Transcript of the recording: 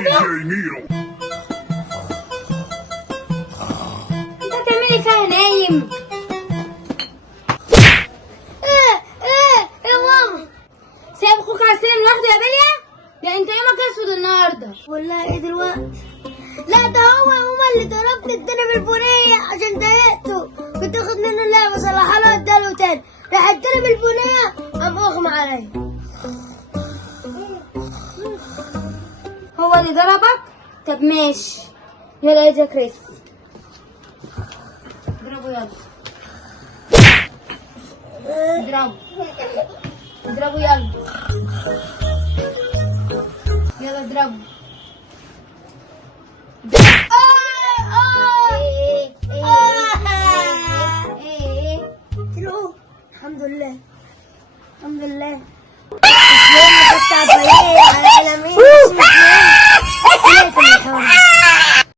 انت بتعملي فيها نايم؟ يا ماما سايب اخوك على السلم لوحده يا بليا؟ ده انت يومك اسود النهارده. والله ايه دلوقتي؟ لا ده هو يا ماما اللي ضربني اداني بالبنيه عشان ضايقته، كنت اخد منه اللعبه صلحها له اداله تاني، راح اداني بالبنيه قام اغمى عليا. هو اللي ضربك؟ طب ماشي، يلا يا كريس اضربه يلا. اضربه اضربه يلا. يلا اضربه. الحمد لله الحمد لله.